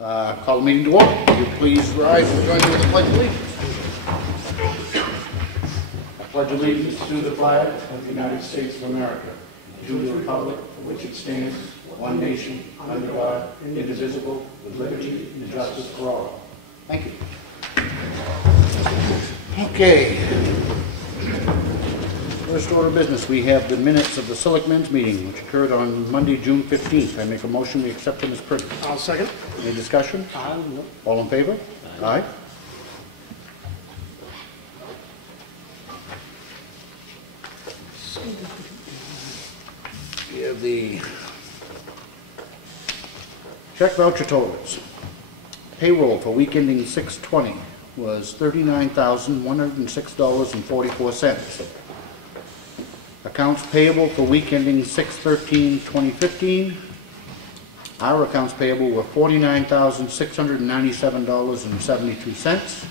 Call the meeting to order. Would you please rise and join me with the pledge of allegiance? I pledge allegiance to the flag of the United States of America, to the republic for which it stands, one nation, under God, indivisible, with liberty and justice for all. Thank you. Okay. First order of business, we have the minutes of the Selectmen's meeting, which occurred on Monday, June 15th. I make a motion we accept them as printed. I'll second. Any discussion? No. All in favor? Aye. We have the check voucher totals. Payroll for week ending 6/20 was $39,106.44. Accounts payable for week ending 6/13/2015. Our accounts payable were $49,697.72.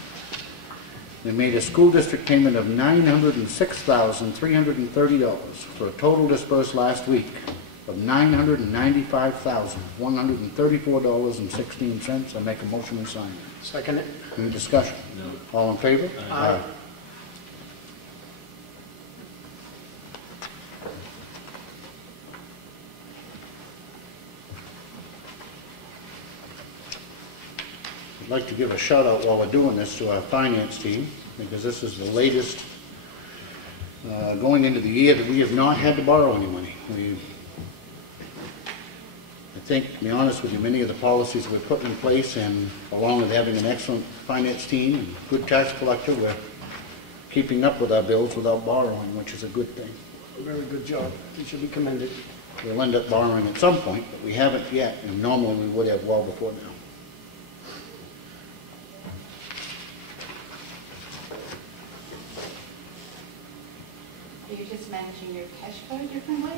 They made a school district payment of $906,330 for a total disbursed last week of $995,134.16. I make a motion to sign. Second it. Any discussion? No. All in favor? Aye. I'd like to give a shout out while we're doing this to our finance team, because this is the latest going into the year that we have not had to borrow any money. I think, to be honest with you, many of the policies we're putting in place, and along with having an excellent finance team and good tax collector, we're keeping up with our bills without borrowing, which is a good thing. Very good job. You should be commended. We'll end up borrowing at some point, but we haven't yet, and normally we would have well before now. Are you just managing your cash flow differently?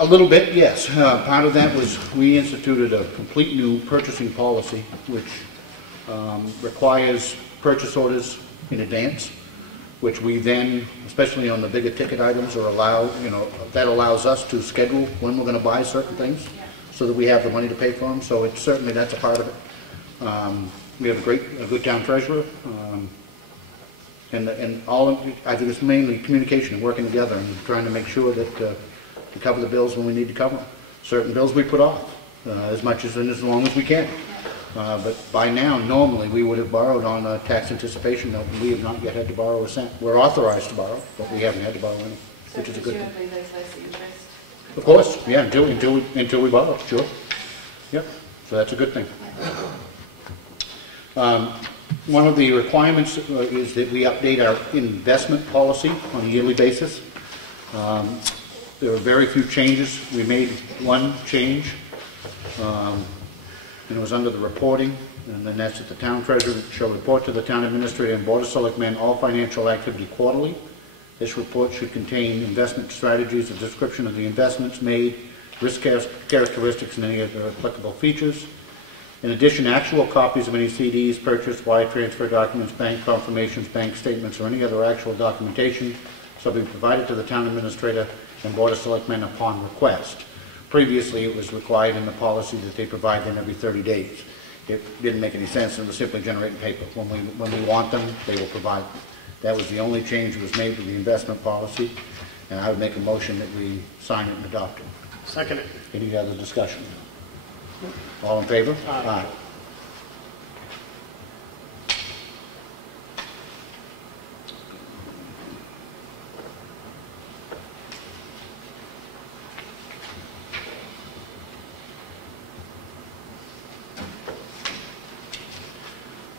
A little bit, yes. Part of that was we instituted a complete new purchasing policy, which requires purchase orders in advance, which we then, especially on the bigger ticket items, are allowed, that allows us to schedule when we're going to buy certain things so that we have the money to pay for them. So it's certainly, that's a part of it. We have a good town treasurer. And all of, I think it's mainly communication and working together and trying to make sure that we cover the bills when we need to cover them. Certain bills we put off as much as and as long as we can. But by now, normally, we would have borrowed on a tax anticipation note, and we have not yet had to borrow a cent. We're authorized to borrow, but we haven't had to borrow any, which is a good thing. So presumably there's less interest? Of course, yeah, until we borrow, sure. Yep, so that's a good thing. One of the requirements is that we update our investment policy on a yearly basis. There are very few changes. We made one change, and it was under the reporting, and then that's that the town treasurer shall report to the town administrator and board of selectmen all financial activity quarterly. This report should contain investment strategies, a description of the investments made, risk characteristics, and any other applicable features. In addition, actual copies of any CDs purchased, wire transfer documents, bank confirmations, bank statements, or any other actual documentation shall be provided to the town administrator and board of selectmen upon request. Previously, it was required in the policy that they provide them every 30 days. It didn't make any sense, and it was simply generating paper. When we want them, they will provide them. That was the only change that was made to the investment policy, and I would make a motion that we sign it and adopt it. Second it. Any other discussion? All in favor? Aye.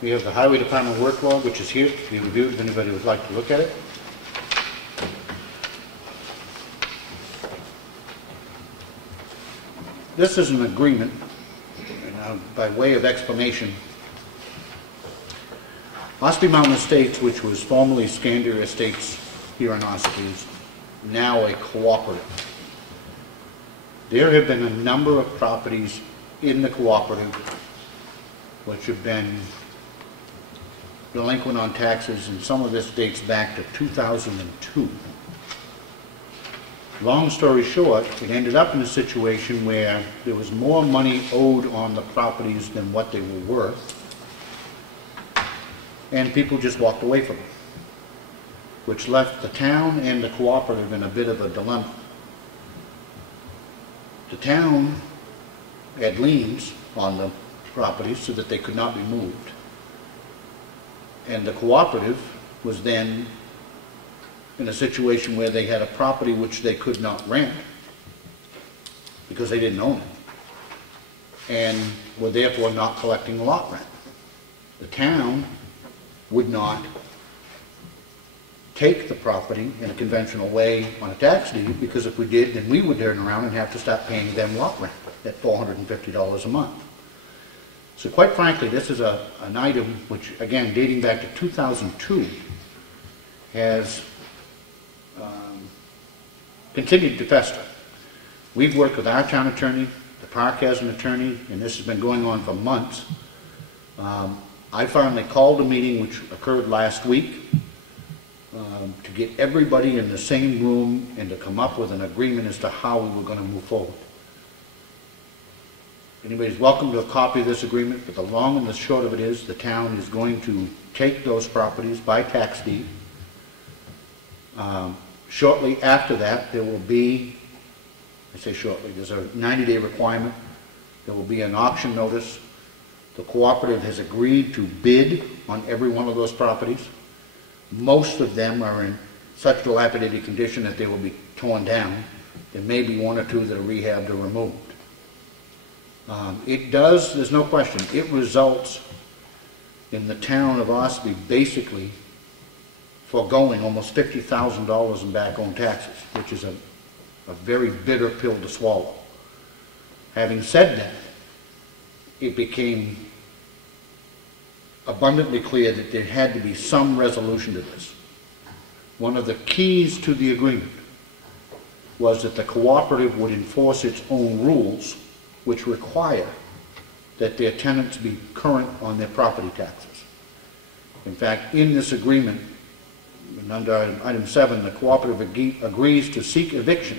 We have the Highway Department work log, which is here to be reviewed if anybody would like to look at it. This is an agreement, by way of explanation. Ossipee Mountain Estates, which was formerly Scandia Estates here in Ossipee, is now a cooperative. There have been a number of properties in the cooperative which have been delinquent on taxes, and some of this dates back to 2002. Long story short, it ended up in a situation where there was more money owed on the properties than what they were worth, and people just walked away from them, which left the town and the cooperative in a bit of a dilemma. The town had liens on the properties so that they could not be moved, and the cooperative was then in a situation where they had a property which they could not rent because they didn't own it, and were therefore not collecting lot rent. The town would not take the property in a conventional way on a tax deed, because if we did, then we would turn around and have to start paying them lot rent at $450 a month. So quite frankly, this is an item which, again, dating back to 2002, has continued to fester. We've worked with our town attorney, the park has an attorney, and this has been going on for months. I finally called a meeting which occurred last week to get everybody in the same room and to come up with an agreement as to how we were going to move forward. Anybody's welcome to a copy of this agreement, but the long and the short of it is the town is going to take those properties by tax deed. Shortly after that, there will be, I say shortly, there's a 90-day requirement. There will be an auction notice. The cooperative has agreed to bid on every one of those properties. Most of them are in such dilapidated condition that they will be torn down. There may be one or two that are rehabbed or removed. It does, there's no question, it results in the town of Ossipee basically foregoing almost $50,000 in back-owned taxes, which is a very bitter pill to swallow. Having said that, it became abundantly clear that there had to be some resolution to this. One of the keys to the agreement was that the cooperative would enforce its own rules, which require that their tenants be current on their property taxes. In fact, in this agreement, and under item 7, the cooperative agrees to seek eviction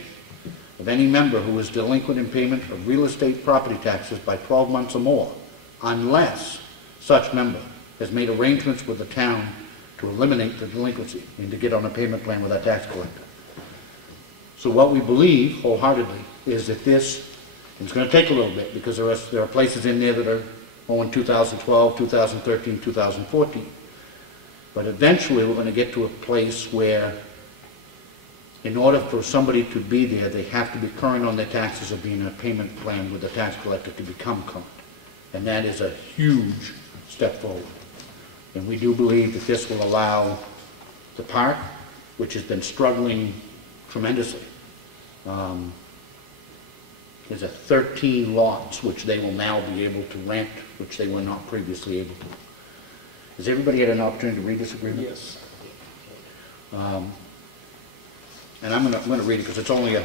of any member who is delinquent in payment of real estate property taxes by 12 months or more, unless such member has made arrangements with the town to eliminate the delinquency and to get on a payment plan with our tax collector. So what we believe wholeheartedly is that this is going to take a little bit, because there are places in there that are owing 2012, 2013, 2014. But eventually we're going to get to a place where in order for somebody to be there, they have to be current on their taxes or be in a payment plan with the tax collector to become current. And that is a huge step forward. And we do believe that this will allow the park, which has been struggling tremendously. There's 13 lots which they will now be able to rent, which they were not previously able to. Has everybody had an opportunity to read this agreement? Yes. And I'm going to read it because it's only a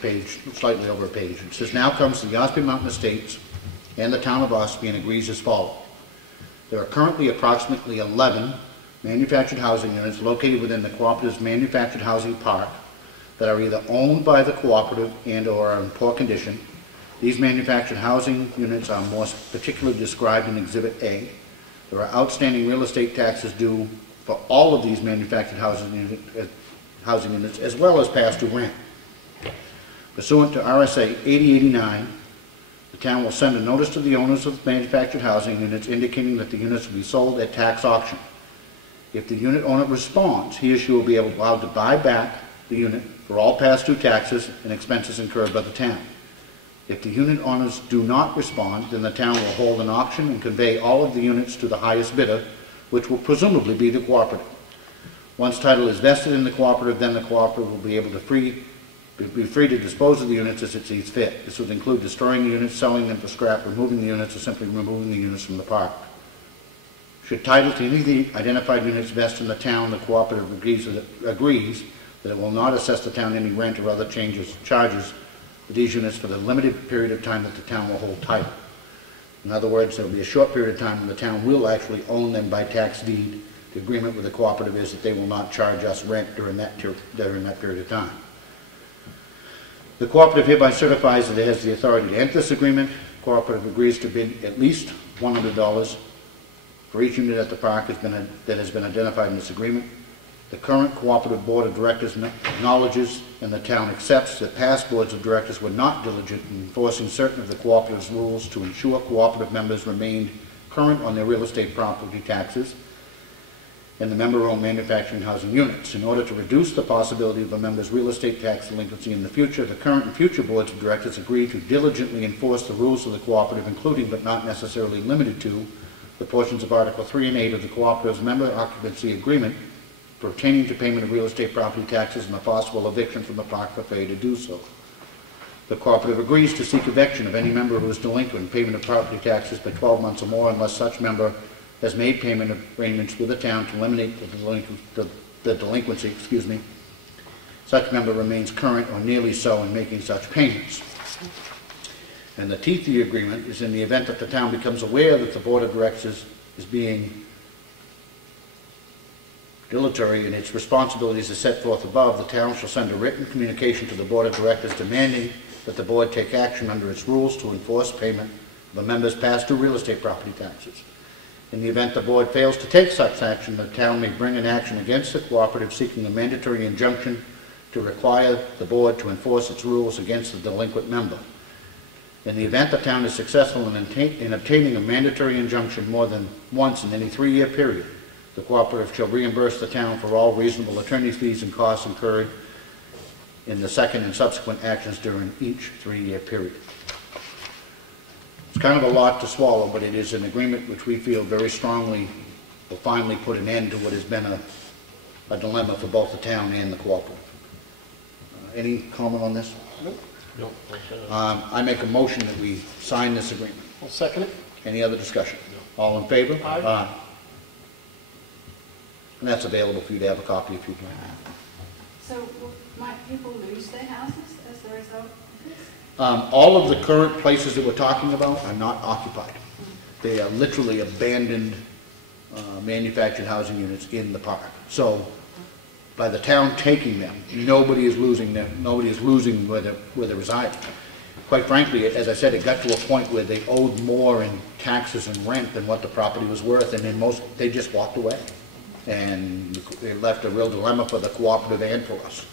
page, slightly over a page. It says, now comes to the Ossipee Mountain Estates and the town of Ossipee and agrees as follows. There are currently approximately 11 manufactured housing units located within the cooperative's manufactured housing park that are either owned by the cooperative and or are in poor condition. These manufactured housing units are more particularly described in Exhibit A. There are outstanding real estate taxes due for all of these manufactured housing units as well as past due rent. Pursuant to RSA 8089, the town will send a notice to the owners of the manufactured housing units indicating that the units will be sold at tax auction. If the unit owner responds, he or she will be allowed to buy back the unit for all past due taxes and expenses incurred by the town. If the unit owners do not respond, then the town will hold an auction and convey all of the units to the highest bidder, which will presumably be the cooperative. Once title is vested in the cooperative, then the cooperative will be able to be free to dispose of the units as it sees fit. This would include destroying the units, selling them for scrap, removing the units, or simply removing the units from the park. Should title to any of the identified units vest in the town, the cooperative agrees that it will not assess the town any rent or other charges for these units for the limited period of time that the town will hold title. In other words, there will be a short period of time when the town will actually own them by tax deed. The agreement with the cooperative is that they will not charge us rent during that period of time. The cooperative hereby certifies that it has the authority to enter this agreement. Cooperative agrees to bid at least $100 for each unit at the park that has been identified in this agreement. The current cooperative board of directors acknowledges and the town accepts that past boards of directors were not diligent in enforcing certain of the cooperative's rules to ensure cooperative members remained current on their real estate property taxes and the member-owned manufacturing housing units. In order to reduce the possibility of a member's real estate tax delinquency in the future, the current and future boards of directors agree to diligently enforce the rules of the cooperative, including but not necessarily limited to the portions of Article 3 and 8 of the cooperative's member occupancy agreement pertaining to payment of real estate property taxes and the possible eviction from the park for failure to do so. The cooperative agrees to seek eviction of any member who is delinquent in payment of property taxes by 12 months or more unless such member has made payment arrangements with the town to eliminate the delinquency. Such member remains current or nearly so in making such payments. And the teeth of the agreement is in the event that the town becomes aware that the board of directors is being dilatory in its responsibilities as set forth above, the town shall send a written communication to the board of directors demanding that the board take action under its rules to enforce payment of a member's past due real estate property taxes. In the event the board fails to take such action, the town may bring an action against the cooperative seeking a mandatory injunction to require the board to enforce its rules against the delinquent member. In the event the town is successful in obtaining a mandatory injunction more than once in any 3-year period, the cooperative shall reimburse the town for all reasonable attorney fees and costs incurred in the second and subsequent actions during each 3-year period. It's kind of a lot to swallow, but it is an agreement which we feel very strongly will finally put an end to what has been a dilemma for both the town and the cooperative. Any comment on this? Nope. Nope. I make a motion that we sign this agreement. I'll second it. Any other discussion? No. All in favor? Aye. And that's available for you to have a copy if you'd like. So might people lose their houses as a result of this? All of the current places that we're talking about are not occupied. They are literally abandoned manufactured housing units in the park. So by the town taking them, nobody is losing them. Nobody is losing where they're residing. Quite frankly, as I said, it got to a point where they owed more in taxes and rent than what the property was worth, and then they just walked away. And it left a real dilemma for the cooperative and for us.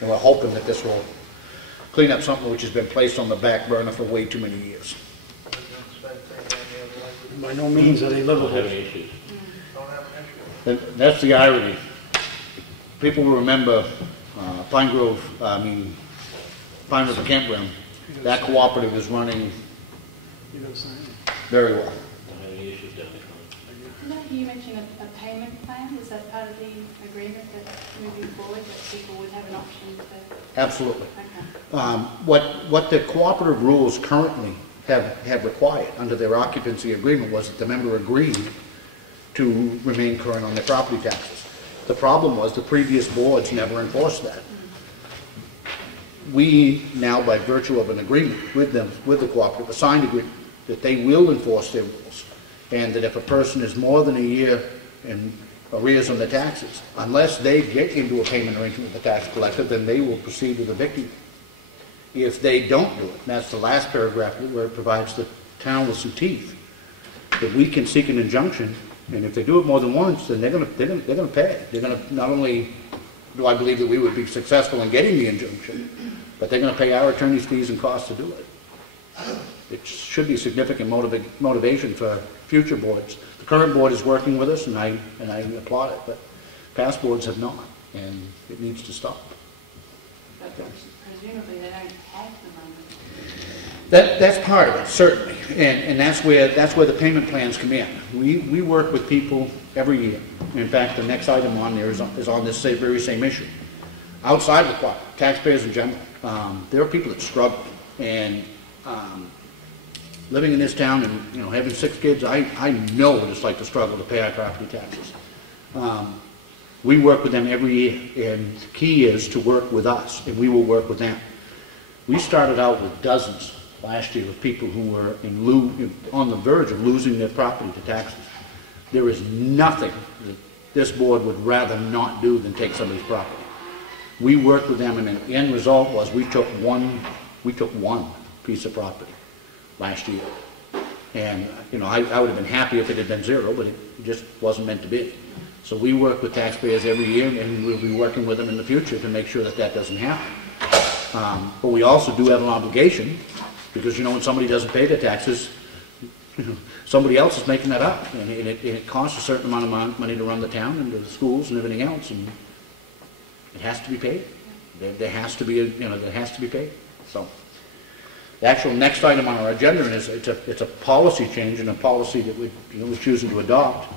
And we're hoping that this will clean up something which has been placed on the back burner for way too many years. By no means are they Don't have livable. any issues. And that's the irony. People will remember Pine Grove Campground. That cooperative is running You're going to sign it. very well. Don't have any issues down there. You mentioned a payment plan. Was that part of the agreement that moving forward that people would have an option to? Absolutely. Okay. What the cooperative rules currently have required under their occupancy agreement was that the member agreed to remain current on their property taxes. The problem was the previous boards never enforced that. We now, by virtue of an agreement with them, with the cooperative, a signed agreement, that they will enforce their rules, and that if a person is more than a year in arrears on the taxes, unless they get into a payment arrangement with the tax collector, then they will proceed with evicting. If they don't do it, and that's the last paragraph where it provides the town with some teeth, that we can seek an injunction, and if they do it more than once, then they're going to pay. They're going to, not only do I believe that we would be successful in getting the injunction, but they're going to pay our attorney's fees and costs to do it. It should be significant motivation for future boards. The current board is working with us, and I applaud it, but past boards have not, and it needs to stop. But presumably they don't have the money. That's part of it, certainly, and that's where the payment plans come in. We work with people every year. In fact, the next item on there is on this very same issue. Outside of the clock, taxpayers in general, there are people that struggle, and living in this town and having 6 kids, I know what it's like to struggle to pay our property taxes. We work with them every year, and the key is to work with us, and we will work with them. We started out with dozens last year of people who were on the verge of losing their property to taxes. There is nothing that this board would rather not do than take somebody's property. We worked with them, and the end result was we took one piece of property last year. And, you know, I would have been happy if it had been zero, but it just wasn't meant to be. So we work with taxpayers every year, and we'll be working with them in the future to make sure that that doesn't happen. But we also do have an obligation, because, you know, when somebody doesn't pay their taxes, somebody else is making that up. And it costs a certain amount of money to run the town and the schools and everything else, and it has to be paid. There has to be, there has to be paid. So the actual next item on our agenda is it's a policy change, and a policy that we're choosing to adopt.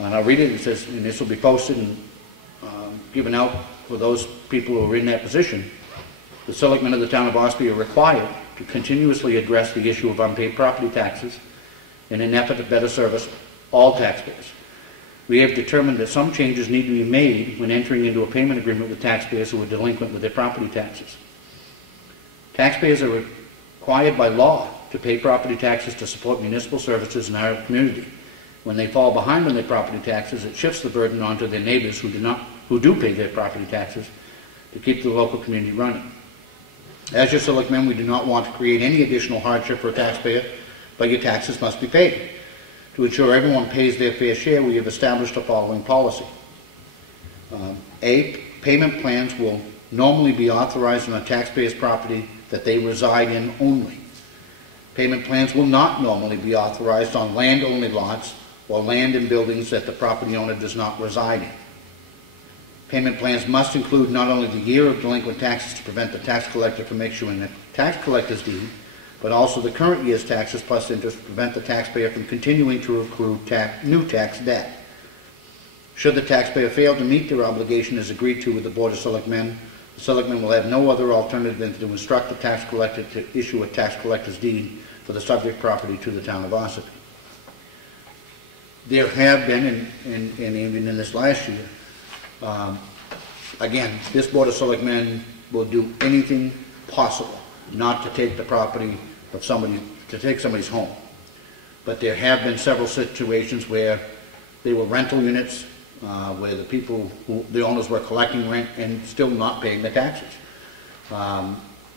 And I'll read it. It says, and this will be posted and given out for those people who are in that position. The selectmen of the town of Ossipee are required to continuously address the issue of unpaid property taxes in an effort to better service all taxpayers. We have determined that some changes need to be made when entering into a payment agreement with taxpayers who are delinquent with their property taxes. Taxpayers are required by law to pay property taxes to support municipal services in our community. When they fall behind on their property taxes, it shifts the burden onto their neighbors who do pay their property taxes to keep the local community running. As your selectmen, we do not want to create any additional hardship for a taxpayer, but your taxes must be paid. To ensure everyone pays their fair share, we have established the following policy. A, payment plans will normally be authorized on a taxpayer's property that they reside in only. Payment plans will not normally be authorized on land-only lots or land and buildings that the property owner does not reside in. Payment plans must include not only the year of delinquent taxes to prevent the tax collector from issuing a tax collector's deed, but also the current year's taxes plus interest to prevent the taxpayer from continuing to accrue new tax debt. Should the taxpayer fail to meet their obligation as agreed to with the Board of Selectmen, the Selectmen will have no other alternative than to instruct the tax collector to issue a tax collector's deed for the subject property to the town of Ossipee. There have been, and even in this last year, again, this Board of Selectmen will do anything possible not to take the property of somebody, to take somebody's home. But there have been several situations where they were rental units, where the owners were collecting rent and still not paying the taxes.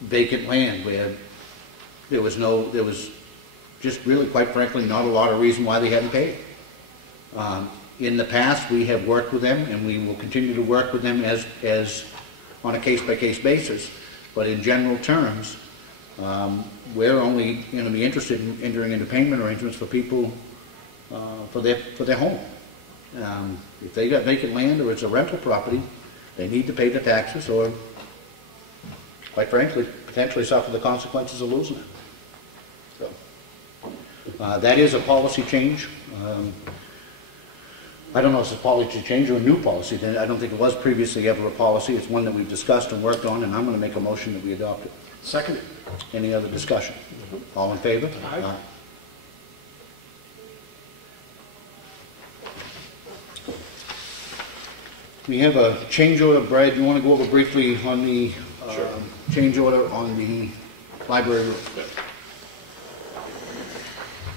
Vacant land where there was just really, quite frankly, not a lot of reason why they hadn't paid. In the past, we have worked with them, and we will continue to work with them as on a case-by-case basis. But in general terms, we're only going to be interested in entering into payment arrangements for people for their home. If they got vacant land or it's a rental property, they need to pay the taxes, or, quite frankly, potentially suffer the consequences of losing it. So that is a policy change. I don't know if it's a policy change or a new policy. I don't think it was previously ever a policy. It's one that we've discussed and worked on, and I'm going to make a motion that we adopt it. Second. Any other discussion? All in favor? Aye. We have a change order. Brad, you want to go over briefly on the change order on the library roof?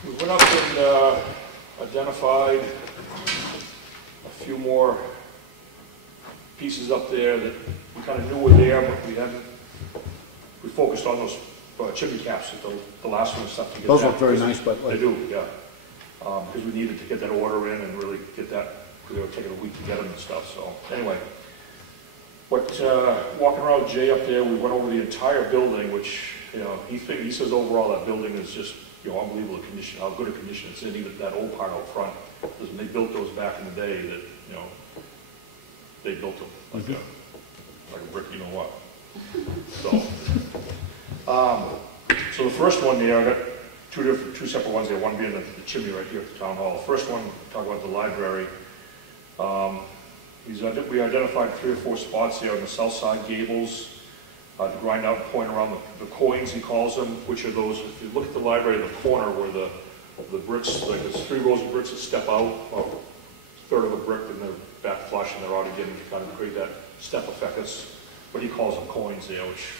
We went up and identified a few more pieces up there that we kind of knew were there, but we focused on those chimney caps at the last one and stuff to get those that. look very nice, but they do, yeah. Because we needed to get that order in and really get that, because they were taking a week to get them and stuff. So anyway, walking around with Jay up there, we went over the entire building, which he says overall that building is just unbelievable condition, how good a condition it's in. Even that old part out front, because when they built those back in the day, that they built them like a brick, you know what. So the first one there, I got two separate ones there. One being the chimney right here at the town hall. The first one, talk about the library. We identified 3 or 4 spots there on the south side gables to grind out and point around the coins, he calls them, which are those. If you look at the library, the corner where the bricks, like there's 3 rows of bricks that step out, a third of a brick, and they're back flush, and they're out again to kind of create that step effect. That's what he calls them, coins there, which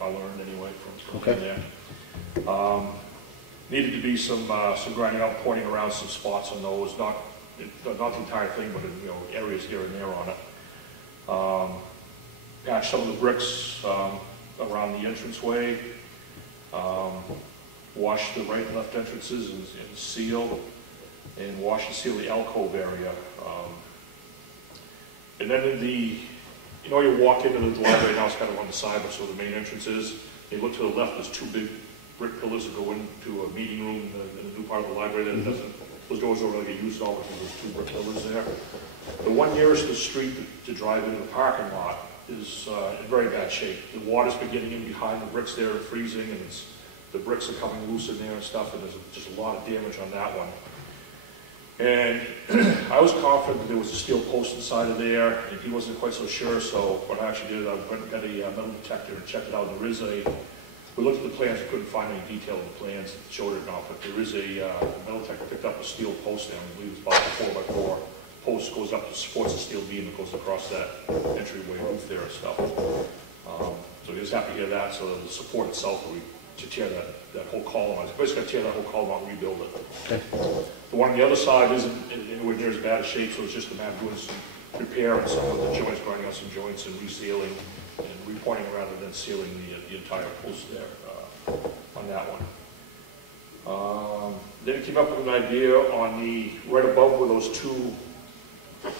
I learned anyway from there. Needed to be some grinding out, pointing around some spots on those, not the entire thing, but in, areas here and there on it. patch some of the bricks around the entranceway, wash the right and left entrances and seal, and wash and seal the alcove area. And then in the, you know, you walk into the library now, it's kind of on the side, but so the main entrance is, you look to the left, there's two big brick pillars that go into a meeting room in the new part of the library that doesn't, those doors don't really get used at all because there's two brick pillars there. The one nearest the street to drive into the parking lot is in very bad shape. The water's been getting in behind the bricks there and freezing, and the bricks are coming loose in there and stuff, and there's just a lot of damage on that one. And I was confident that there was a steel post inside of there, and he wasn't quite so sure, so what I actually did, I went and got a metal detector and checked it out. There is we looked at the plans, we couldn't find any detail in the plans that showed it now, but there is a metal detector picked up a steel post there, I believe it's about a 4x4 post, goes up to supports the steel beam that goes across that entryway roof there and stuff. So he was happy to hear that, so the support itself, to tear that whole column, I was basically going to tear that whole column out and rebuild it. Okay. The one on the other side isn't anywhere near as bad a shape, so it's just a matter of doing some repair on some of the joints, grinding out some joints and resealing and repointing rather than sealing the entire post there on that one. Then he came up with an idea on the, right above where those two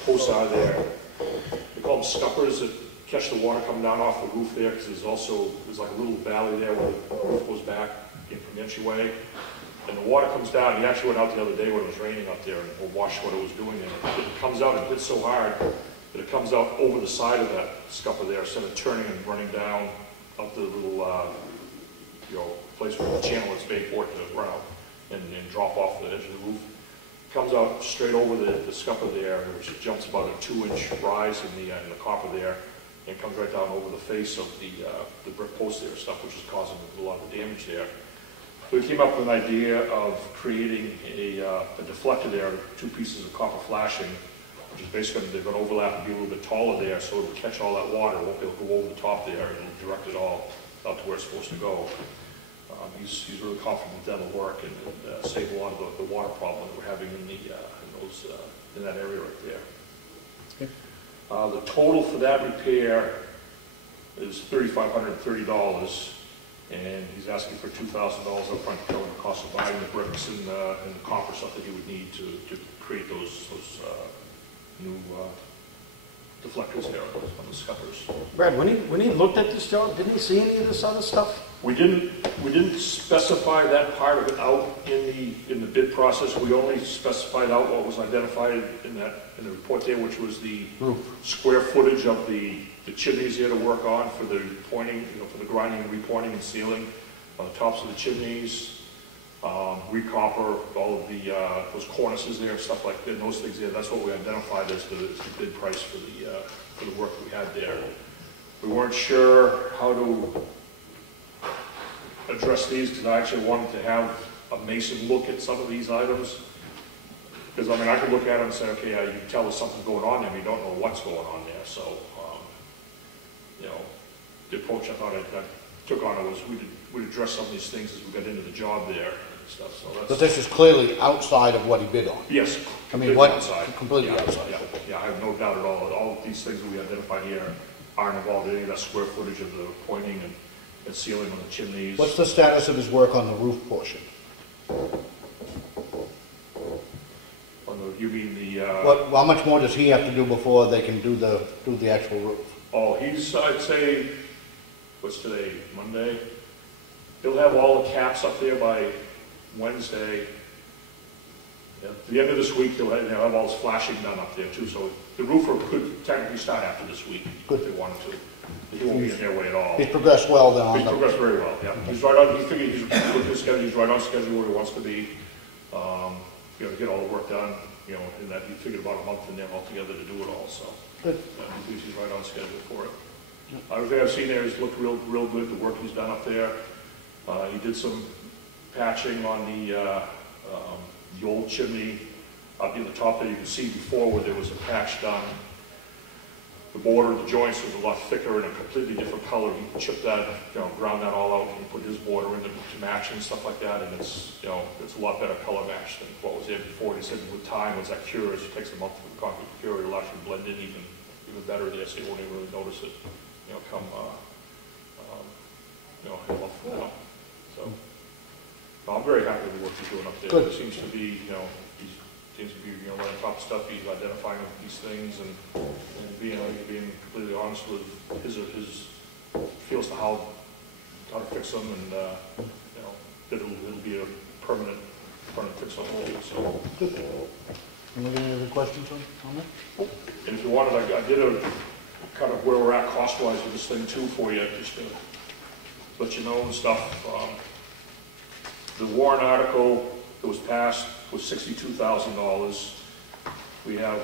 posts are there. They call them scuppers that catch the water coming down off the roof there, because there's like a little valley there where the roof goes back in from the entryway. And the water comes down. He actually went out the other day when it was raining up there and watched what it was doing. And it comes out and hits so hard that it comes out over the side of that scupper there, instead of turning and running down up the little place where the channel is made for it to run out and drop off the edge of the roof. It comes out straight over the scupper there, which jumps about a 2-inch rise in the copper there, and comes right down over the face of the brick post there and stuff, which is causing a lot of damage there. So we came up with an idea of creating a deflector there, two pieces of copper flashing, which is basically they're going to overlap and be a little bit taller there, so it'll catch all that water. It won't be able to go over the top there, and it'll direct it all out to where it's supposed to go. He's really confident that that'll work and save a lot of the water problem that we're having in that area right there. Okay. The total for that repair is $3,530, and he's asking for $2,000 up front to cover the cost of buying the bricks and the copper stuff that he would need to create those new deflectors there on the scuppers. Brad, when he looked at this job, didn't he see any of this other stuff? We didn't specify that part of it out in the bid process. We only specified out what was identified in the report there, which was the square footage of the chimneys there to work on for the pointing, for the grinding and repointing and sealing on the tops of the chimneys, recopper all of those cornices there, stuff like that, and those things there. That's what we identified as the bid price for the work that we had there. We weren't sure how to address these, because I actually wanted to have a mason look at some of these items. Because I mean, I could look at them and say, okay, you can tell there's something going on there, but you don't know what's going on there. So, the approach I thought I took on it was we'd address some of these things as we got into the job there and stuff. So that's, but this is clearly outside of what he bid on. Yes. I mean, what? Outside. Completely yeah, outside. Yeah, I have no doubt at all. All of these things that we identified here aren't involved in any of that square footage of the pointing and sealing on the chimneys. What's the status of his work on the roof portion? You mean the? How much more does he have to do before they can do the actual roof? Oh, I'd say, what's today? Monday. He'll have all the caps up there by Wednesday. At the end of this week, he'll have all his flashing done up there too. So the roofer could technically start after this week if they wanted to. He won't be in their way at all. He's progressed well then. He's progressed very well. Yeah, he's right on. He figured with his schedule, he's right on schedule where he wants to be. Get all the work done. In that he figured about a month in there altogether to do it all. So good. He's right on schedule for it. Everything I've seen there has looked real good. The work he's done up there. He did some patching on the old chimney up near the top that you can see before where there was a patch done. The border, the joints was a lot thicker and a completely different color. He chipped that, ground that all out, and he put his border in to match and stuff like that. And it's a lot better color match than what was there before. He said with time, as that cures, it takes a month for the concrete to cure, it'll actually blend in even better there, so you won't even really notice it. come, him up for now. So, no, I'm very happy with the work he's doing up there. Good. It seems to be, he seems to be, right on top of stuff. He's identifying these things and being completely honest with his feels to how to fix them, and that it'll be a permanent fix on the field. So. Good. Any other questions on that? And if you wanted, I did a kind of where we're at cost-wise with this thing too for you, just to let you know and stuff. The warrant article that was passed was $62,000. We have,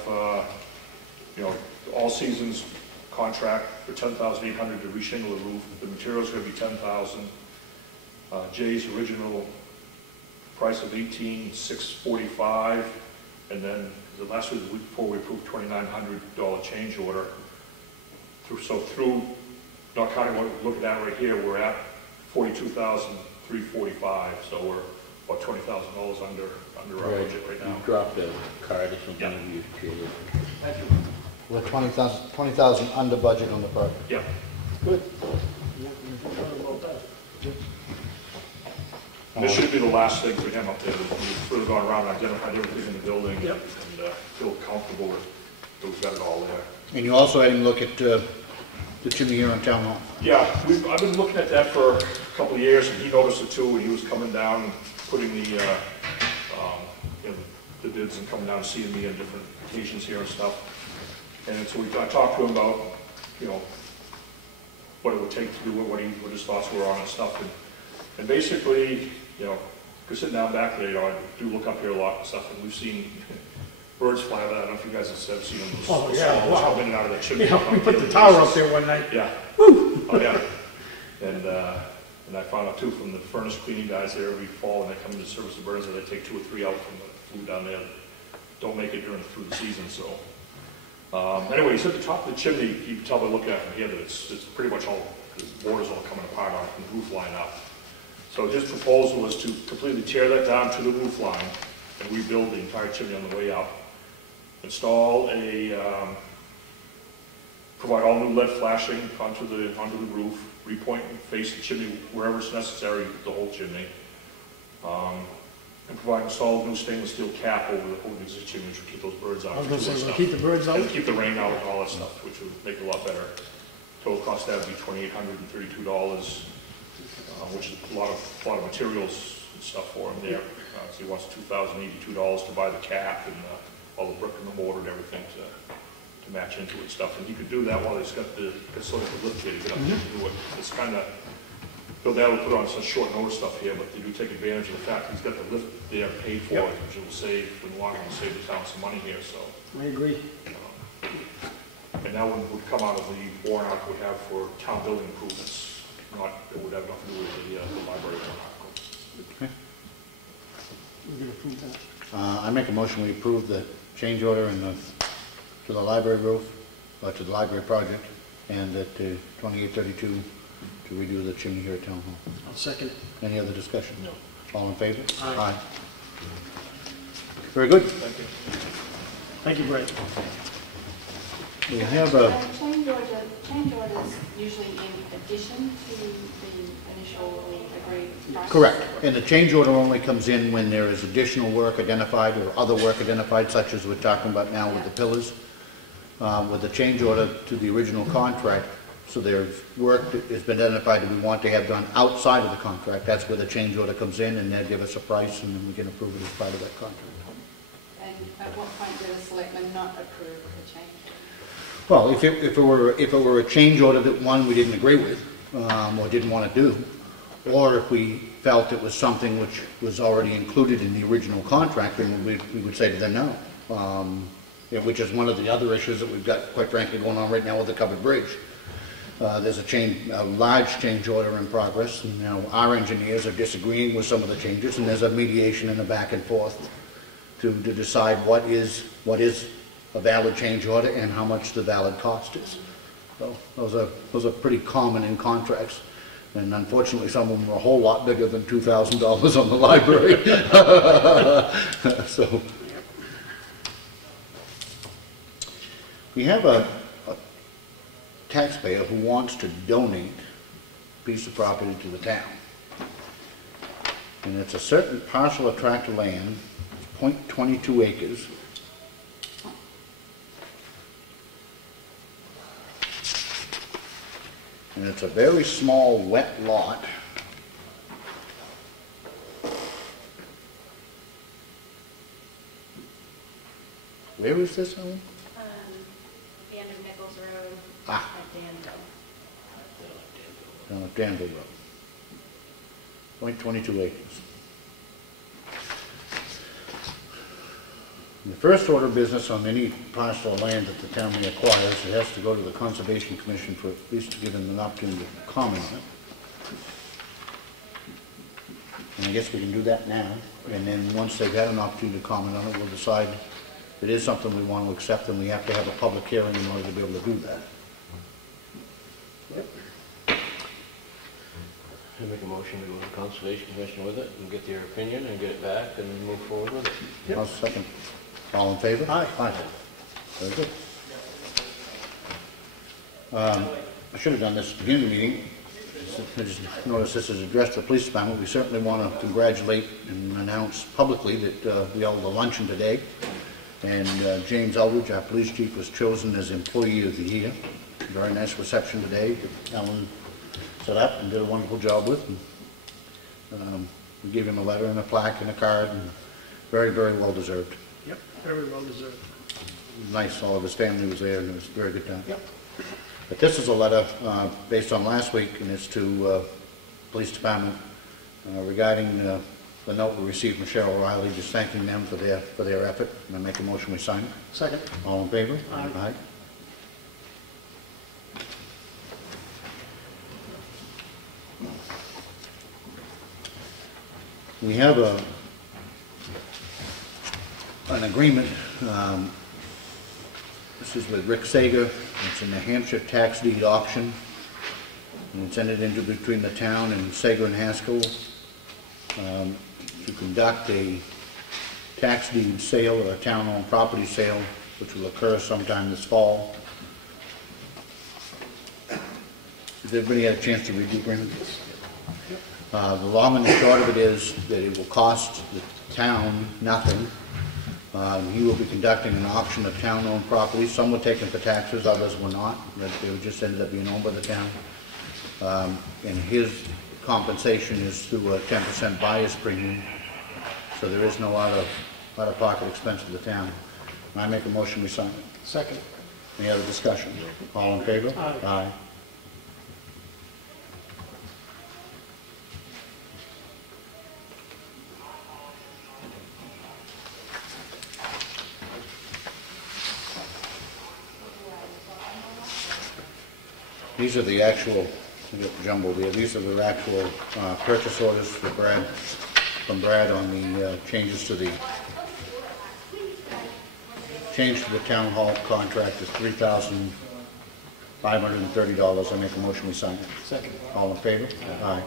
all seasons contract for $10,800 to reshingle the roof. The material's going to be $10,000. Jay's original price of $18,645, and then the last week before we approved $2,900 change order. Through not counting what we're looking at right here, we're at $42,345. So we're about $20,000 under our budget right now. You dropped a card or something. Yeah. Thank you. We're 20,000 under budget on the project. Yeah. Good. And this should be the last thing for him up there. We've really gone around and identified everything in the building, and feel comfortable that we've got it all there. And you also had him look at the chimney here on Town Hall. Yeah, I've been looking at that for a couple of years, and he noticed it too, and he was coming down and putting the bids and coming down and seeing me on different occasions here and stuff. And so I talked to him about, what it would take to do it, what his thoughts were on it and stuff. And basically, because sitting down back there, I do look up here a lot and stuff, and we've seen birds fly over that. I don't know if you guys have seen them. Oh, yeah, wow. Come in and out of that chimney. Yeah, we put the tower up there one night. Yeah. Woo! Oh, yeah. And I found out, too, from the furnace cleaning guys there every fall, when they come in to service the birds, that they take 2 or 3 out from the food down there. Don't make it through the season, so. Anyway, he's at the top of the chimney. You can tell by looking at it from here that it's pretty much all, the borders all coming apart on it from the roof line up. So his proposal was to completely tear that down to the roof line and rebuild the entire chimney on the way up. Install provide all new LED flashing onto the roof, repoint and face the chimney wherever it's necessary, the whole chimney. And install a new stainless steel cap over the existing chimney, which will keep those birds out. I was going to say, we'll keep the birds out. And keep the rain out and all that stuff, which would make it a lot better. Total cost that would be $2,832, which is a lot of materials and stuff for him there. So he wants $2,082 to buy the cap and all the brick and the mortar and everything to match into it and stuff. And he could do that while he's got the lift kit to get up there to do it. It's kind of, Bill Dad will put on some short notice stuff here, but they do take advantage of the fact he's got the lift there paid for, which will save, in the long run, save the town some money here. So I agree. And that one would come out of the warrant article we have for town building improvements. It would have nothing to do with the library warrant article. Okay. We're going to approve that. I make a motion we approve the change order to the library roof, to the library project, and that 2832 to redo the chimney here at Town Hall. I'll second. Any other discussion? No. All in favor? Aye. Very good. Thank you. Thank you, Brett. We have a... Change orders usually in addition to the initially agreed price? Correct. And the change order only comes in when there is additional work identified or other work identified, such as we're talking about now with the pillars. With the change order to the original contract, so there's work that has been identified that we want to have done outside of the contract. That's where the change order comes in, and they'll give us a price, and then we can approve it as part of that contract. And at what point did the selectmen not approve the change order? Well, if it were a change order that one we didn't agree with or didn't want to do, or if we felt it was something which was already included in the original contract, then we would say to them no. Which is one of the other issues that we've got, quite frankly, going on right now with the covered bridge. There's a large change order in progress, and our engineers are disagreeing with some of the changes, and there's a mediation and a back and forth to decide what is a valid change order and how much the valid cost is. So those are pretty common in contracts, and unfortunately some of them are a whole lot bigger than $2,000 on the library. So we have taxpayer who wants to donate a piece of property to the town. And it's a certain parcel of tract of land, 0.22 acres. And it's a very small wet lot. Where is this, Ellen? The end of Nichols Road Ah. at Danville. Down at Danville Road. 0.22 acres. The first order of business on any parcel of land that the town may acquire, it has to go to the Conservation Commission for at least to give them an opportunity to comment on it. And I guess we can do that now, and then once they've had an opportunity to comment on it, we'll decide if it is something we want to accept, and we have to have a public hearing in order to be able to do that. I make a motion to go to the Conservation Commission with it and get their opinion and get it back and move forward with it. I'll second. All in favor? Aye. Aye. Very good. I should have done this at the beginning of the meeting. I just noticed this is addressed to the police department. We certainly want to congratulate and announce publicly that we held a luncheon today. And James Eldridge, our police chief, was chosen as Employee of the Year. Very nice reception today. Ellen set up and did a wonderful job with. And, we gave him a letter and a plaque and a card, and very, very well deserved. Yep, very well deserved. Nice, all of his family was there, and it was a very good time. Yep. But this is a letter based on last week, and it's to police department regarding the note we received from Cheryl O'Reilly, just thanking them for their effort. And I make a motion we sign it. Second. All in favor? Aye. Aye. We have an agreement. This is with Rick Sager. It's a New Hampshire tax deed auction, and it's entered into between the town and Sager and Haskell to conduct a tax deed sale or a town-owned property sale, which will occur sometime this fall. Has everybody had a chance to read the agreement? The long and the short of it is that it will cost the town nothing. He will be conducting an auction of town-owned properties. Some were taken for taxes, others were not. But they just ended up being owned by the town. And his compensation is through a 10% buyer's premium. So there is no out-of-pocket expense to the town. And I make a motion we sign it. Second. Any other discussion? All in favor? Aye. Aye. These are the actual, jumbled here, these are the actual purchase orders for Brad, from Brad on the change to the town hall contract is $3,530. I make a motion we sign it. Second. All in favor? Aye.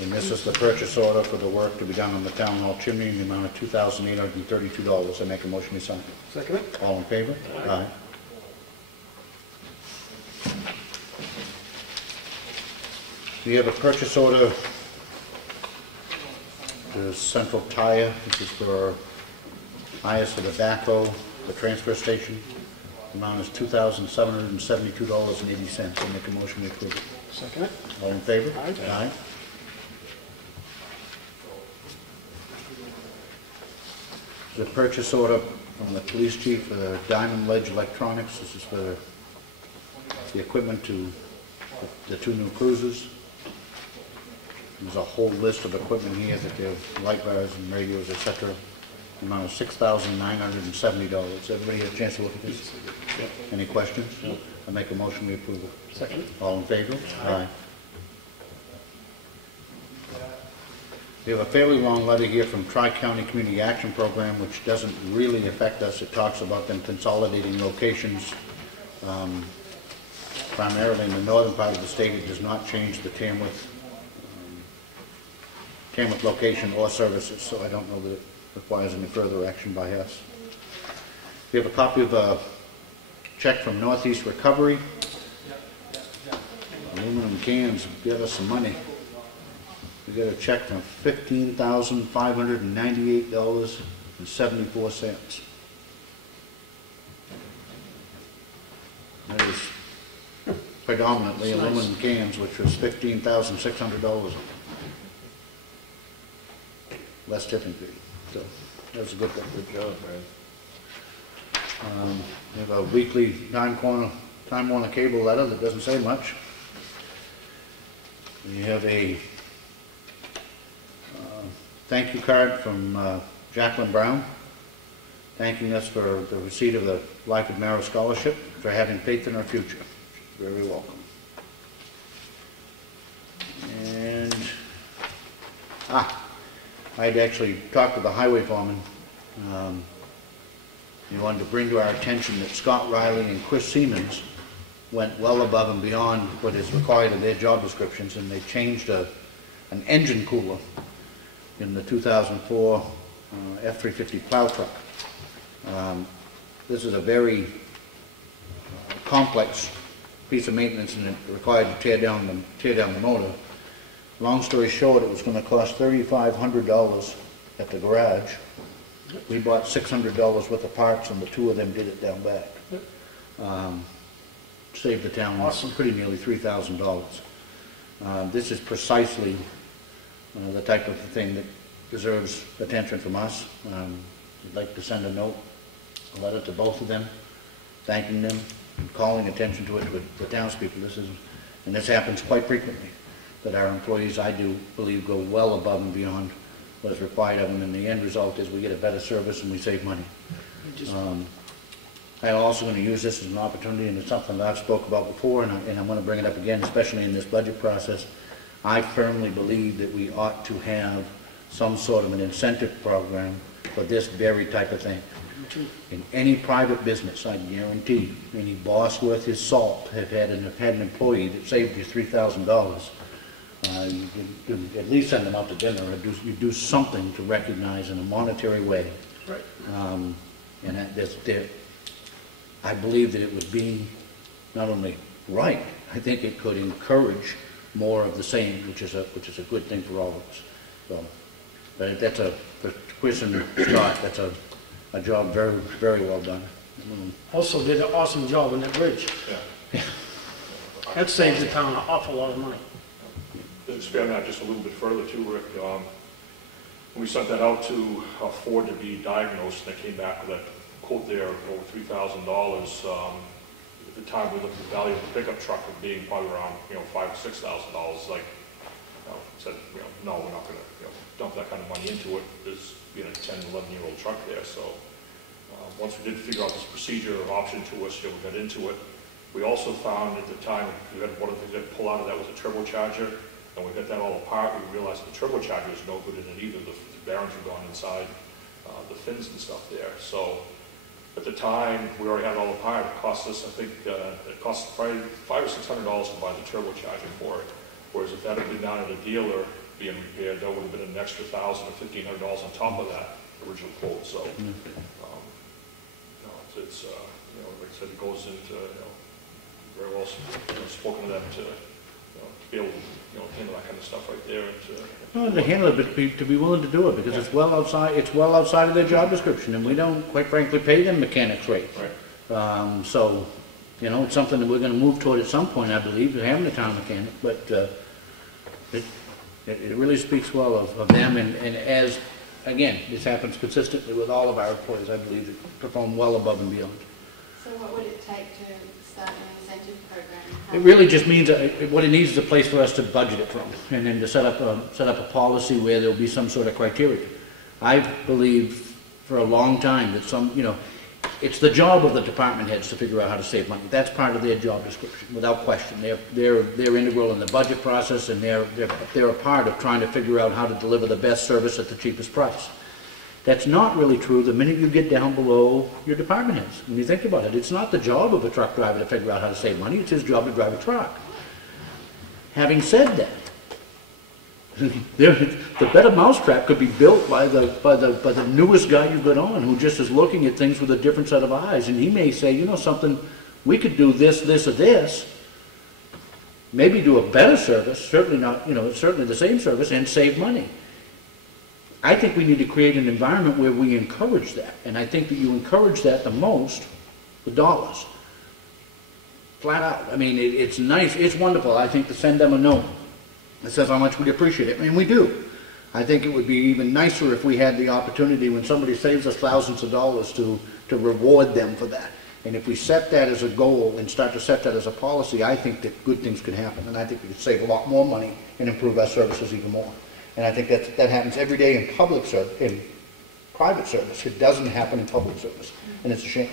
And this is the purchase order for the work to be done on the town hall chimney in the amount of $2,832. I make a motion we sign it. Second it. All in favor? Aye. We have a purchase order to Central Tire. This is for hires for the backhoe, the transfer station. The amount is $2,772.80. I make a motion we approve it. Second it. All in favor? Aye. Aye. The purchase order from the police chief for Diamond Ledge Electronics. This is for the equipment to the two new cruisers. There's a whole list of equipment here that they have light bars and radios, etc. The amount of $6,970. Everybody have a chance to look at this? Any questions? I make a motion we approve it. Second. All in favor? Aye. We have a fairly long letter here from Tri-County Community Action Program, which doesn't really affect us. It talks about them consolidating locations, primarily in the northern part of the state. It does not change the Tamworth location or services, so I don't know that it requires any further action by us. We have a copy of a check from Northeast Recovery. Aluminum cans give us some money. We got a check from $15,598.74. That is predominantly aluminum cans, which was $15,600. Less tipping fee. So that's a good thing. Good job, Brad. We have a weekly Time Warner Cable letter that doesn't say much. We have a thank you card from Jacqueline Brown, thanking us for the receipt of the Life of Marrow Scholarship, for having faith in our future. She's very welcome. And, I had actually talked to the highway foreman. He wanted to bring to our attention that Scott Riley and Chris Siemens went well above and beyond what is required of their job descriptions, and they changed an engine cooler in the 2004 F-350 plow truck. This is a very complex piece of maintenance, and it required to tear down the motor. Long story short, it was going to cost $3,500 at the garage. We bought $600 worth of parts, and the two of them did it down back. Saved the town pretty nearly $3,000. This is precisely the type of thing that deserves attention from us. I'd like to send a letter to both of them, thanking them, and calling attention to it with the townspeople. This happens quite frequently, that our employees, I do believe, go well above and beyond what is required of them, and the end result is we get a better service and we save money. I'm also going to use this as an opportunity, and it's something that I've spoke about before, and I'm going to bring it up again, especially in this budget process. I firmly believe that we ought to have some sort of an incentive program for this very type of thing. In any private business, I guarantee, any boss worth his salt have had an employee that saved you $3,000. You at least send them out to dinner, or you do something to recognize in a monetary way. Right. I believe that it would be not only right, I think it could encourage more of the same, which is a good thing for all of us. So, but that's for Chris and Scott, that's a job very, very well done. Also did an awesome job on that bridge. Yeah. That saves the town an awful lot of money. To expand that just a little bit further too, Rick, when we sent that out to Ford to be diagnosed, and they came back with that quote there of over $3,000. At the time, we looked at the value of the pickup truck of being probably around $5,000 or $6,000. Like, said, no, we're not going to dump that kind of money into it. There's being a 10, 11-year-old truck there. So once we did figure out this procedure or option to us, we got into it. We also found at the time, we had one of the things that pull out of that was a turbocharger. And we got that all apart, we realized the turbocharger is no good in it either. The bearings were gone inside the fins and stuff there. So at the time, we already had it all apart. It cost us, I think, it cost probably $500 or $600 to buy the turbocharger for it. Whereas if that had been down at a dealer being repaired, that would have been an extra $1,000 or $1,500 on top of that original quote. So, it's like I said, it goes into very well spoken to them to be able to handle that kind of stuff right there. To handle it, but to be willing to do it, because it's well outside of their job description, and we don't, quite frankly, pay them mechanics rates. Right. So, it's something that we're going to move toward at some point, I believe, having a town mechanic. But it really speaks well of them, and as again, this happens consistently with all of our employees. I believe that perform well above and beyond. So what would it take to start an incentive program? It really just means what it needs is a place for us to budget it from, and then to set up a policy where there will be some sort of criteria. I've believed for a long time that it's the job of the department heads to figure out how to save money. That's part of their job description, without question. They're integral in the budget process, and they're a part of trying to figure out how to deliver the best service at the cheapest price. That's not really true the minute you get down below your department heads. When you think about it, it's not the job of a truck driver to figure out how to save money. It's his job to drive a truck. Having said that, The better mousetrap could be built by the newest guy you got on, who just is looking at things with a different set of eyes, and he may say, you know something, we could do this, this, or this, maybe do a better service, certainly not, certainly the same service, and save money. I think we need to create an environment where we encourage that, and I think that you encourage that the most with dollars. Flat out. I mean, it's nice, it's wonderful, I think, to send them a note that says how much we appreciate it, and we do. I think it would be even nicer if we had the opportunity when somebody saves us thousands of dollars to reward them for that. And if we set that as a goal and start to set that as a policy, I think that good things could happen, and I think we could save a lot more money and improve our services even more. And I think that happens every day in public service, in private service. It doesn't happen in public service, and it's a shame.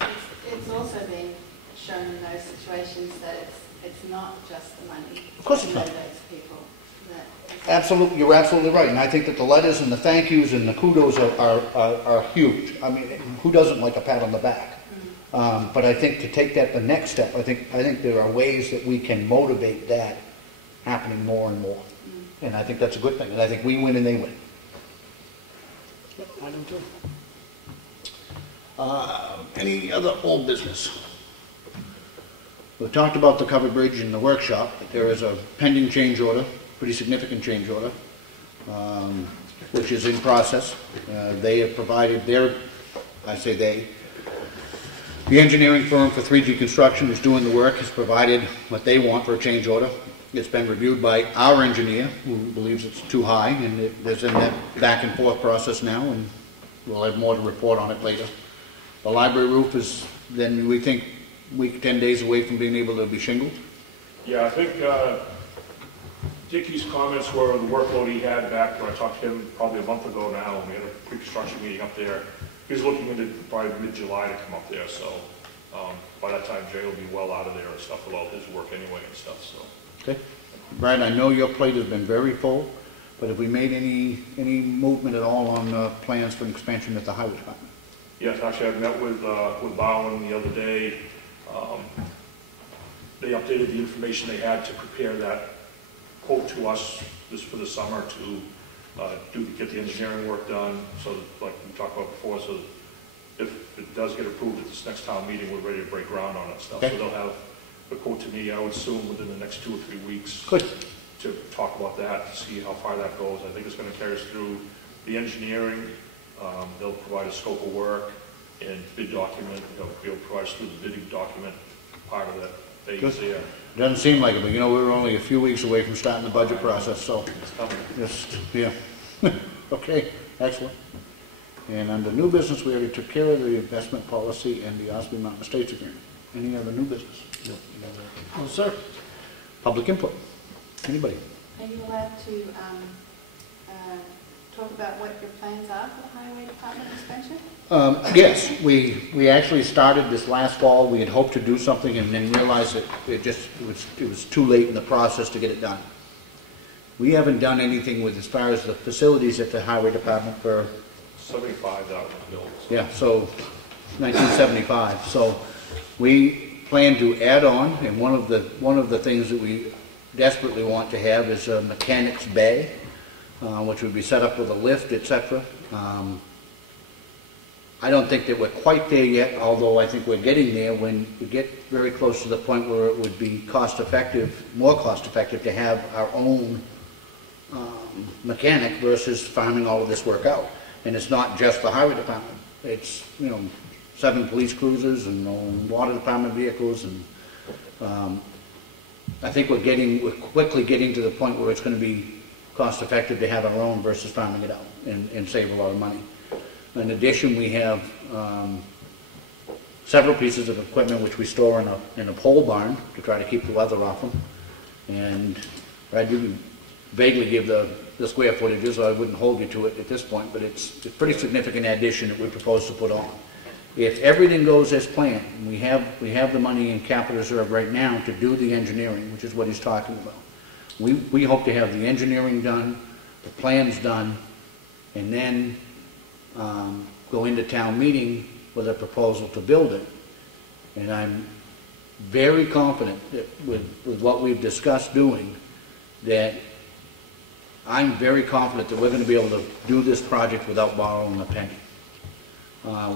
It's also been shown in those situations that it's not just the money. Of course it's not. Those people that Absolutely, you're absolutely right, and I think that the letters and the thank yous and the kudos are huge. I mean, who doesn't like a pat on the back? But I think to take that the next step, I think there are ways that we can motivate that happening more and more, and I think that's a good thing. And I think we win and they win. Yep, I do too. Any other old business? We've talked about the covered bridge in the workshop. There is a pending change order, pretty significant change order, which is in process. They have provided their, I say they, the engineering firm for 3G Construction who's doing the work has provided what they want for a change order. It's been reviewed by our engineer, who believes it's too high, and there's in that back and forth process now, and we'll have more to report on it later. The library roof is, then we think, week, 10 days away from being able to be shingled. Yeah, I think Dickie's comments were the workload he had back when I talked to him probably a month ago now, and we had a pre-construction meeting up there. He's looking into probably mid-July to come up there, so by that time Jay will be well out of there and stuff with all his work anyway and stuff, so. Okay. Brad, I know your plate has been very full, but have we made any movement at all on plans for an expansion at the highway department? Yes, actually I met with Bowen the other day. They updated the information they had to prepare that quote to us for the summer to get the engineering work done. So that, like we talked about before, so if it does get approved at this next town meeting, we're ready to break ground on it stuff. Okay. So they'll have the quote to me, I would assume, within the next 2 or 3 weeks. Good. To talk about that, to see how far that goes. I think it's going to carry us through the engineering. They'll provide a scope of work and bid document. They'll provide us through the bidding document part of that phase. Good. There. Doesn't seem like it, but we're only a few weeks away from starting the budget process, so just, yeah. Okay, excellent. And under new business, we already took care of the investment policy and the Ossipee Mountain Estates agreement. Any other new business? No. Oh, sir. Public input. Anybody? Are you allowed to talk about what your plans are for the highway department expansion? Yes, we actually started this last fall. We had hoped to do something and then realized that it was too late in the process to get it done. We haven't done anything with as far as the facilities at the highway department for 75 that was built. Yeah, so 1975. So we plan to add on, and one of the things that we desperately want to have is a mechanics bay, which would be set up with a lift, etc. I don't think that we're quite there yet, although I think we're getting there when we get very close to the point where it would be more cost effective to have our own mechanic versus farming all of this work out. And it's not just the highway department. It's 7 police cruisers and water department vehicles, and I think we're quickly getting to the point where it's going to be cost effective to have our own versus farming it out and save a lot of money. In addition, we have several pieces of equipment which we store in a pole barn to try to keep the weather off them. And Brad, you can vaguely give the square footages, so I wouldn't hold you to it at this point, but it's a pretty significant addition that we propose to put on. If everything goes as planned, and we have the money in capital reserve right now to do the engineering, which is what he's talking about. We hope to have the engineering done, the plans done, and then go into town meeting with a proposal to build it. And I'm very confident that with what we've discussed doing, that I'm very confident that we're going to be able to do this project without borrowing a penny,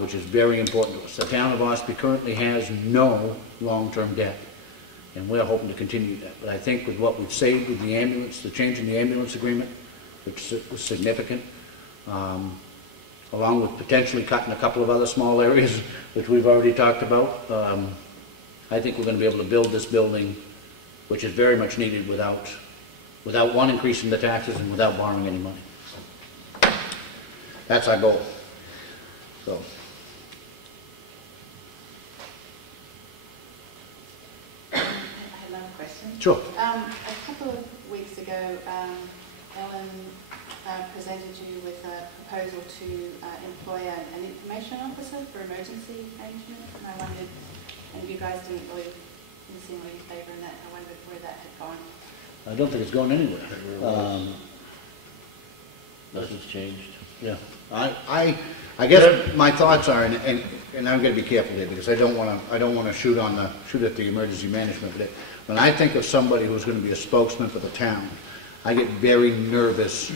which is very important to us. The town of Ossipee currently has no long-term debt, and we're hoping to continue that. But I think with what we've saved with the ambulance, the change in the ambulance agreement, which was significant, along with potentially cutting a couple of other small areas, which we've already talked about, I think we're going to be able to build this building, which is very much needed without one, increasing the taxes and without borrowing any money. That's our goal. So. I have another question. Sure. A couple of weeks ago, Ellen presented you with a proposal to employ an information officer for emergency management, and I wondered, and you guys didn't seem really in favour in that, I wondered where that had gone. I don't think it's going anywhere. Nothing's changed. Yeah. I guess my thoughts are, and I'm going to be careful here because I don't want to shoot at the emergency management. But when I think of somebody who's going to be a spokesman for the town, I get very nervous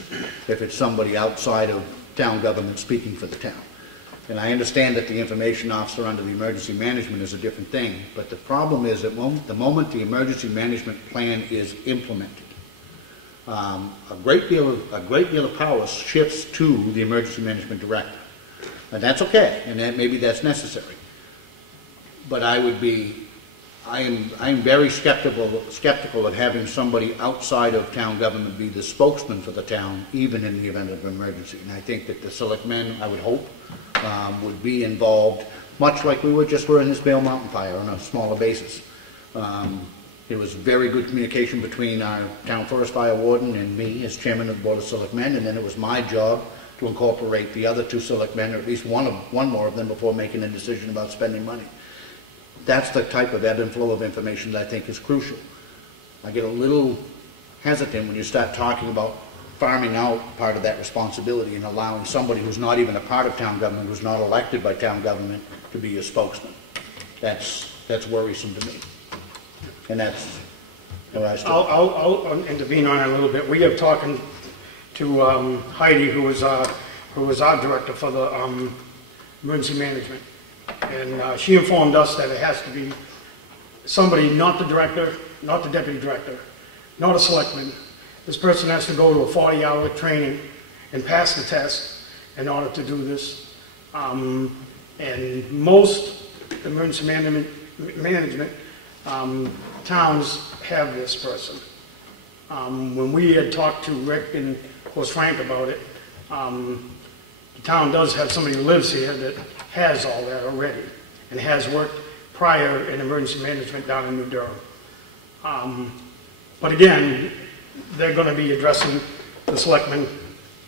if it's somebody outside of town government speaking for the town. And I understand that the information officer under the emergency management is a different thing, but the problem is that the moment the emergency management plan is implemented, a great deal of power shifts to the emergency management director. And that's okay, and maybe that's necessary. But I am very skeptical of having somebody outside of town government be the spokesman for the town, even in the event of an emergency. And I think that the selectmen, I would hope, would be involved, much like we were in this Vail Mountain fire on a smaller basis. There was very good communication between our town forest fire warden and me as chairman of the Board of Selectmen, and then it was my job to incorporate the other two selectmen, or at least one more of them, before making a decision about spending money. That's the type of ebb and flow of information that I think is crucial. I get a little hesitant when you start talking about farming out part of that responsibility and allowing somebody who's not even a part of town government, who's not elected by town government, to be a spokesman. That's worrisome to me. And that's what I still... I'll intervene on it a little bit. We are talking to Heidi, who was our director for the emergency management. And she informed us that it has to be somebody, not the director, not the deputy director, not a selectman. This person has to go to a 40-hour training and pass the test in order to do this. And most emergency management towns have this person. When we had talked to Rick and, of course, Frank about it, the town does have somebody who lives here that has all that already and has worked prior in emergency management down in New Durham. But again, they're going to be addressing the selectmen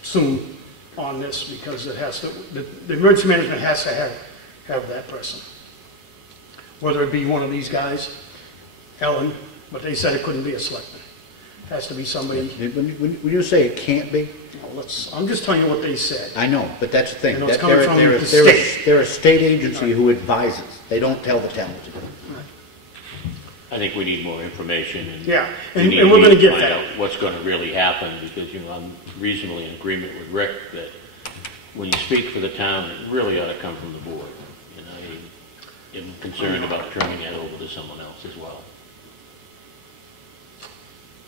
soon on this because it has to, the emergency management has to have that person. Whether it be one of these guys, Ellen, but they said it couldn't be a selectman. It has to be somebody. When you say it can't be? Well, I'm just telling you what they said. I know, but that's the thing. You know, it's coming from the state. They're a state agency who advises. They don't tell the town what to do. I think we need more information, and yeah, and we're going to get find that. out what's going to really happen, because I'm reasonably in agreement with Rick that when you speak for the town, it really ought to come from the board. And I am concerned about turning that over to someone else as well.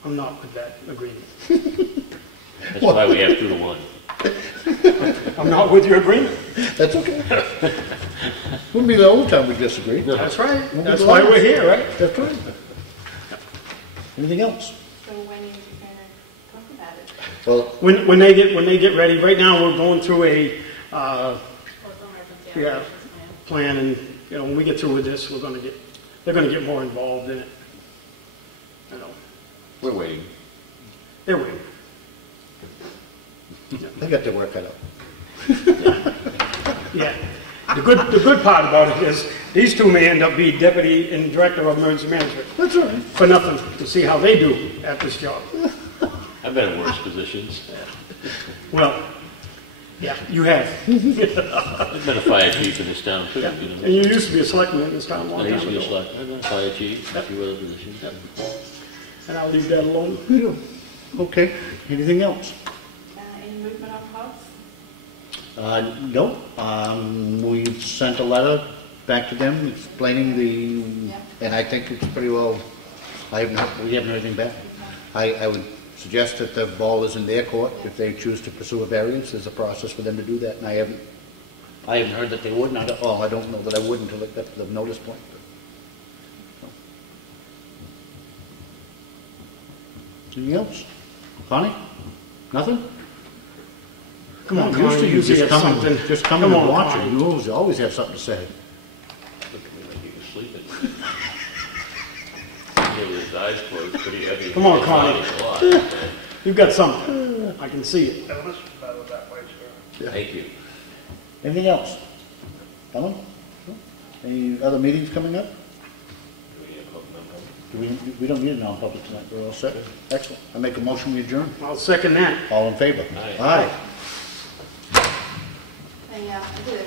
I'm not with that agreement. That's why we have 2 to 1. I'm not with your agreement. That's okay. Wouldn't be the only time we disagree. No. That's right. That's why we're here, right? That's right. Anything else? So when are you going to talk about it? Well, When they get ready. Right now, we're going through a plan, and when we get through with this, they're going to get more involved in it. We're waiting. They're waiting. they got their work cut out. Yeah. The good part about it is these two may end up being deputy and director of emergency management. That's all right. For nothing, to see how they do at this job. I've been in worse positions. Well, yeah, you have. I've been a fire chief in this town too. Yeah. And you used to be a selectman in this town a long I time used to be a ago. selectman. I've been a fire chief, a few other positions. And I'll leave that alone. Okay, anything else? Any movement on hogs? No, we've sent a letter back to them explaining Yeah. and I think it's pretty well, we haven't heard anything back. I would suggest that the ball is in their court. If they choose to pursue a variance, there's a process for them to do that, and I haven't heard that they would, and I don't know that I would until it got to the notice point. Anything else? Connie? Nothing? Come on, I'm used to Connie, you usually just have coming, something. just coming Come and on, watching. Connie. You always have something to say. Look at me like he was sleeping. He had his eyes closed, pretty heavy. Come on, His Connie. body's a lot. You've got something. I can see it. Thank you. Anything else? Ellen? No? Any other meetings coming up? We don't need a non-public tonight. We're all set. Excellent. I make a motion, we adjourn. I'll second that. All in favor? Aye. Aye. I did a